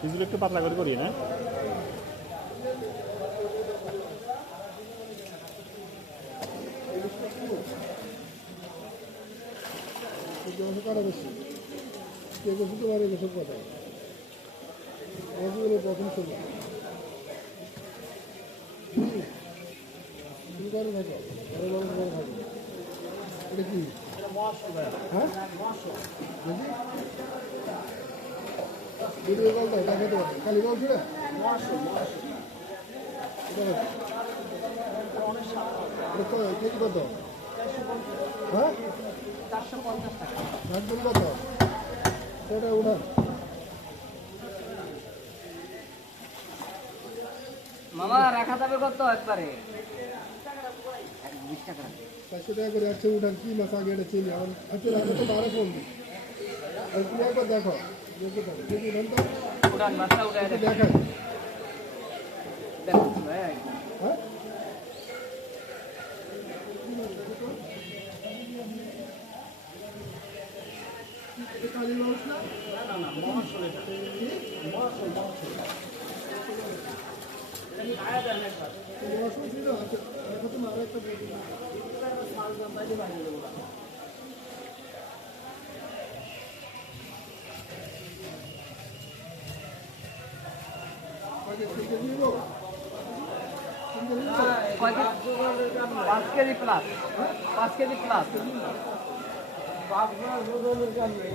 পিসগুলো একটু পাতলা করে করি না? কাটা বেশি কে বুঝতে পারে এসব কথা প্রথম ছবি তুমি করে থাকো আরো বড় করে থাকো এটা কি হ্যাঁ ভিডিও কল দাও দেখাতে পারবে খালি কল ছিল কেজি কত হ্যাঁ 450 টাকা একদম কত সেটা উঠা মামা রাখা যাবে কত একবারে 20 টাকা 500 টাকা করে আছে উঠান কি মাছ আগে এটা চিনি আমার আচ্ছা রাখো তো বারে ফোন দিই আর তুমি একবার দেখো দেখতে পারো দেখি উঠান তো উড়ান মাছটা উড়ায় দেখাই দেখো ভাই হ্যাঁ কালি মাছ না না না মহাশয় এটা মহাশয় এটা আয়া দেন একবার মাছ ছিল আচ্ছা দেখো তো আর একটা বলি মাল দাম বাইরে বাইরে দেবো আগে থেকে নিব কয় KG 5 KG plus 5 KG plus বাপ ওজনের কাম নেই